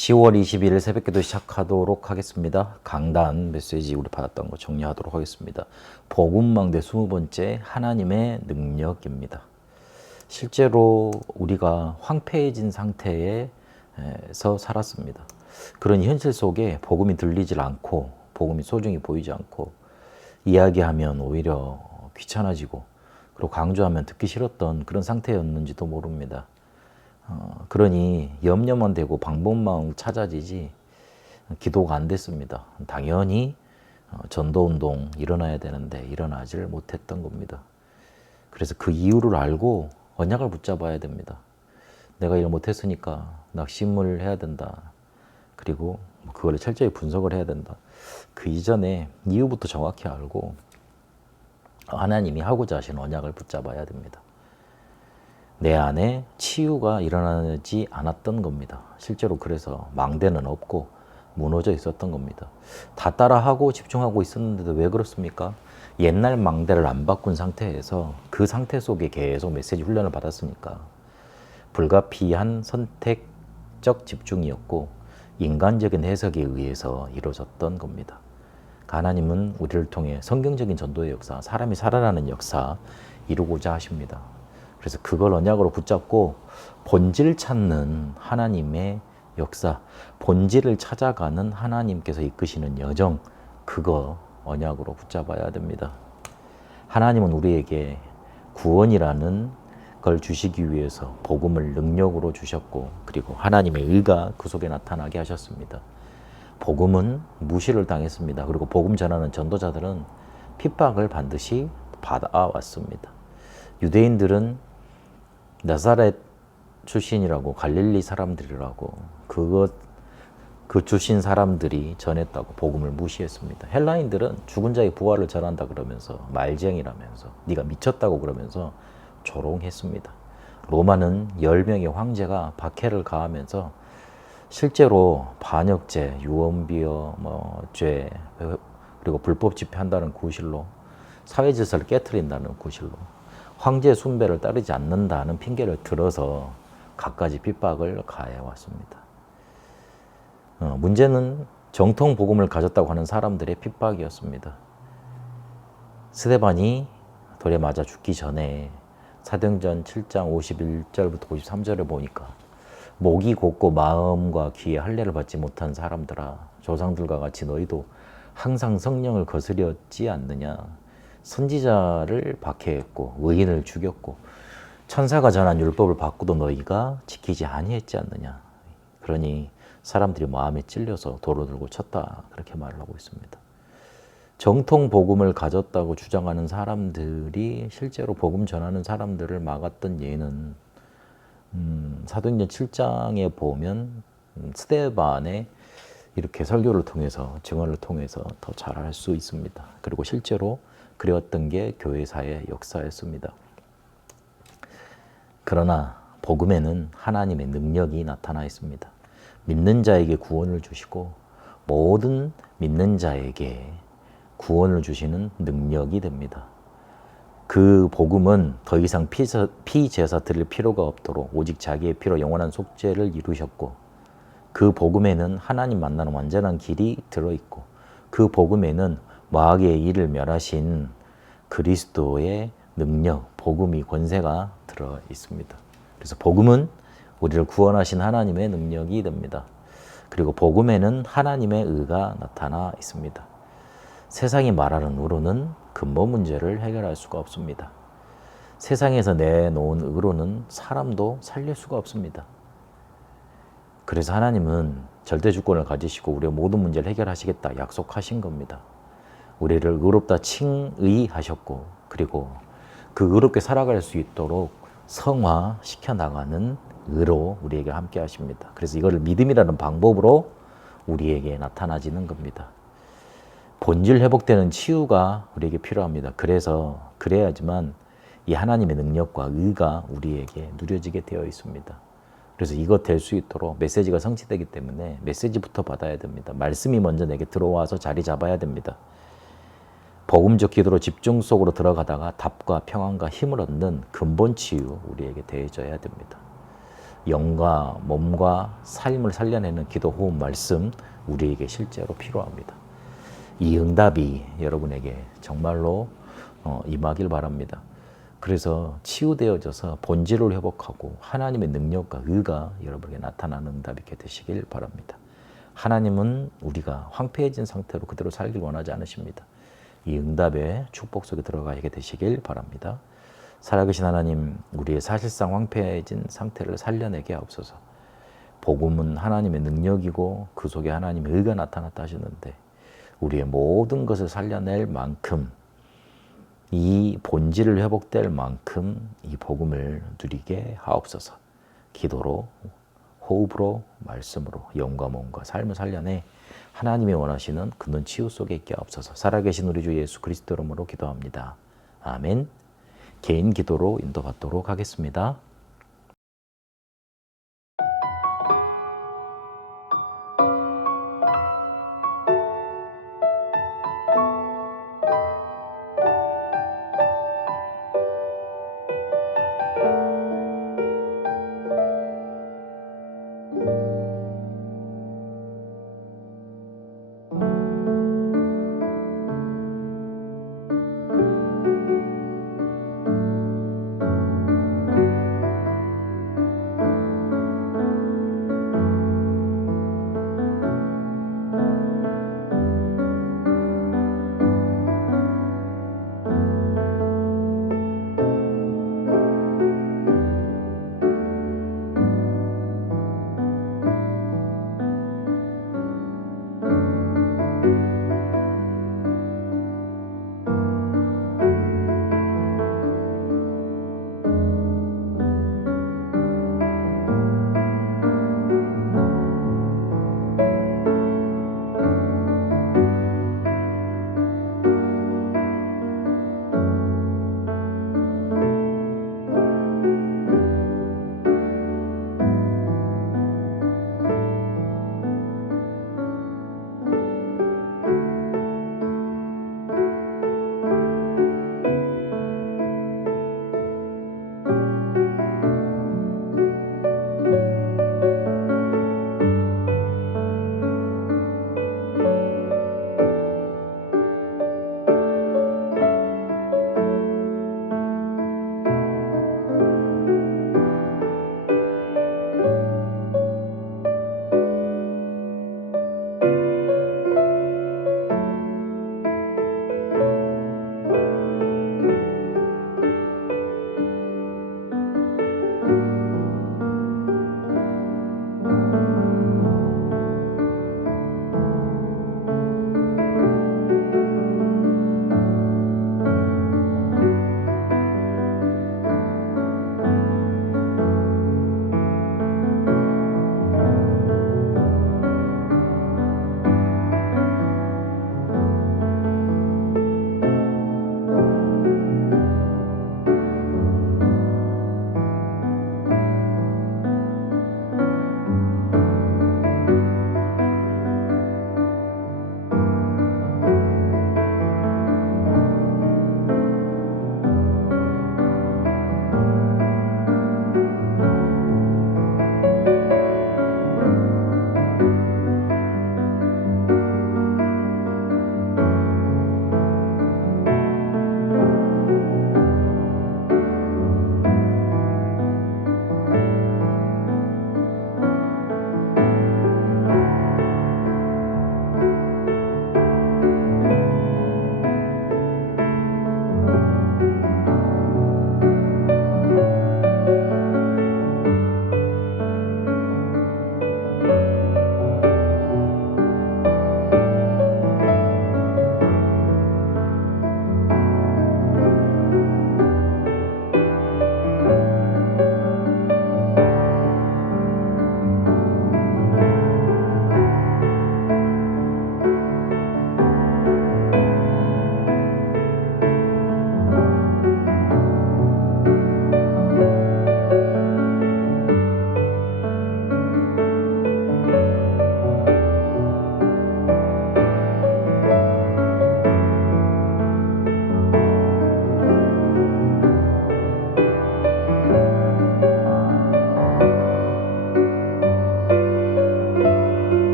10월 21일 새벽기도 시작하도록 하겠습니다. 강단 메시지 우리 받았던 거 정리하도록 하겠습니다. 복음망대 20번째 하나님의 능력입니다. 실제로 우리가 황폐해진 상태에서 살았습니다. 그런 현실 속에 복음이 들리질 않고 복음이 소중히 보이지 않고 이야기하면 오히려 귀찮아지고 그리고 강조하면 듣기 싫었던 그런 상태였는지도 모릅니다. 그러니 염려만 되고 방법만 찾아지지 기도가 안 됐습니다. 당연히 전도운동 일어나야 되는데 일어나질 못했던 겁니다. 그래서 그 이유를 알고 언약을 붙잡아야 됩니다. 내가 일 못했으니까 낙심을 해야 된다. 그리고 그걸 철저히 분석을 해야 된다. 그 이전에 이유부터 정확히 알고 하나님이 하고자 하신 언약을 붙잡아야 됩니다. 내 안에 치유가 일어나지 않았던 겁니다. 실제로 그래서 망대는 없고 무너져 있었던 겁니다. 다 따라하고 집중하고 있었는데도 왜 그렇습니까? 옛날 망대를 안 바꾼 상태에서 그 상태 속에 계속 메시지 훈련을 받았으니까 불가피한 선택적 집중이었고 인간적인 해석에 의해서 이루어졌던 겁니다. 하나님은 우리를 통해 성경적인 전도의 역사, 사람이 살아나는 역사 이루고자 하십니다. 그래서 그걸 언약으로 붙잡고 본질 찾는 하나님의 역사, 본질을 찾아가는 하나님께서 이끄시는 여정, 그거 언약으로 붙잡아야 됩니다. 하나님은 우리에게 구원이라는 걸 주시기 위해서 복음을 능력으로 주셨고 그리고 하나님의 의가 그 속에 나타나게 하셨습니다. 복음은 무시를 당했습니다. 그리고 복음 전하는 전도자들은 핍박을 반드시 받아왔습니다. 유대인들은 나사렛 출신이라고 갈릴리 사람들이라고 그 출신 사람들이 전했다고 복음을 무시했습니다. 헬라인들은 죽은 자의 부활을 전한다 그러면서 말쟁이라면서 네가 미쳤다고 그러면서 조롱했습니다. 로마는 10명의 황제가 박해를 가하면서 실제로 반역죄, 유언비어, 죄 그리고 불법 집회한다는 구실로 사회질서를 깨트린다는 구실로 황제 숭배를 따르지 않는다는 핑계를 들어서 갖가지 핍박을 가해왔습니다. 문제는 정통 복음을 가졌다고 하는 사람들의 핍박이었습니다. 스데반이 돌에 맞아 죽기 전에 사도행전 7장 51절부터 53절을 보니까 목이 곧고 마음과 귀에 할례를 받지 못한 사람들아 조상들과 같이 너희도 항상 성령을 거스렸지 않느냐. 선지자를 박해했고 의인을 죽였고 천사가 전한 율법을 받고도 너희가 지키지 아니했지 않느냐. 그러니 사람들이 마음에 찔려서 도로 들고 쳤다. 그렇게 말을 하고 있습니다. 정통 복음을 가졌다고 주장하는 사람들이 실제로 복음 전하는 사람들을 막았던 예는 사도행전 7장에 보면 스데반의 이렇게 설교를 통해서 증언을 통해서 더 잘 알 수 있습니다. 그리고 실제로 그랬던 게 교회사의 역사였습니다. 그러나 복음에는 하나님의 능력이 나타나 있습니다. 믿는 자에게 구원을 주시고 모든 믿는 자에게 구원을 주시는 능력이 됩니다. 그 복음은 더 이상 피제사 드릴 필요가 없도록 오직 자기의 피로 영원한 속죄를 이루셨고 그 복음에는 하나님 만나는 완전한 길이 들어있고 그 복음에는 마귀의 일을 멸하신 그리스도의 능력, 복음이 권세가 들어 있습니다. 그래서 복음은 우리를 구원하신 하나님의 능력이 됩니다. 그리고 복음에는 하나님의 의가 나타나 있습니다. 세상이 말하는 의로는 근본 문제를 해결할 수가 없습니다. 세상에서 내놓은 의로는 사람도 살릴 수가 없습니다. 그래서 하나님은 절대 주권을 가지시고 우리의 모든 문제를 해결하시겠다 약속하신 겁니다. 우리를 의롭다 칭의하셨고 그리고 그 의롭게 살아갈 수 있도록 성화시켜 나가는 의로 우리에게 함께 하십니다. 그래서 이거를 믿음이라는 방법으로 우리에게 나타나지는 겁니다. 본질 회복되는 치유가 우리에게 필요합니다. 그래야지만 이 하나님의 능력과 의가 우리에게 누려지게 되어 있습니다. 그래서 이것 될 수 있도록 메시지가 성취되기 때문에 메시지부터 받아야 됩니다. 말씀이 먼저 내게 들어와서 자리 잡아야 됩니다. 복음적 기도로 집중 속으로 들어가다가 답과 평안과 힘을 얻는 근본 치유 우리에게 대해져야 됩니다. 영과 몸과 삶을 살려내는 기도 호흡 말씀 우리에게 실제로 필요합니다. 이 응답이 여러분에게 정말로 임하길 바랍니다. 그래서 치유되어져서 본질을 회복하고 하나님의 능력과 의가 여러분에게 나타나는 응답이 있게 되시길 바랍니다. 하나님은 우리가 황폐해진 상태로 그대로 살길 원하지 않으십니다. 이 응답의 축복 속에 들어가게 되시길 바랍니다. 살아계신 하나님, 우리의 사실상 황폐해진 상태를 살려내게 하옵소서. 복음은 하나님의 능력이고 그 속에 하나님의 의가 나타났다 하셨는데 우리의 모든 것을 살려낼 만큼 이 본질을 회복될 만큼 이 복음을 누리게 하옵소서. 기도로, 호흡으로, 말씀으로 영과 몸과 삶을 살려내 하나님이 원하시는 근원 치유 속에 있게 하옵소서. 살아계신 우리 주 예수 그리스도 이름으로 기도합니다. 아멘. 개인 기도로 인도받도록 하겠습니다.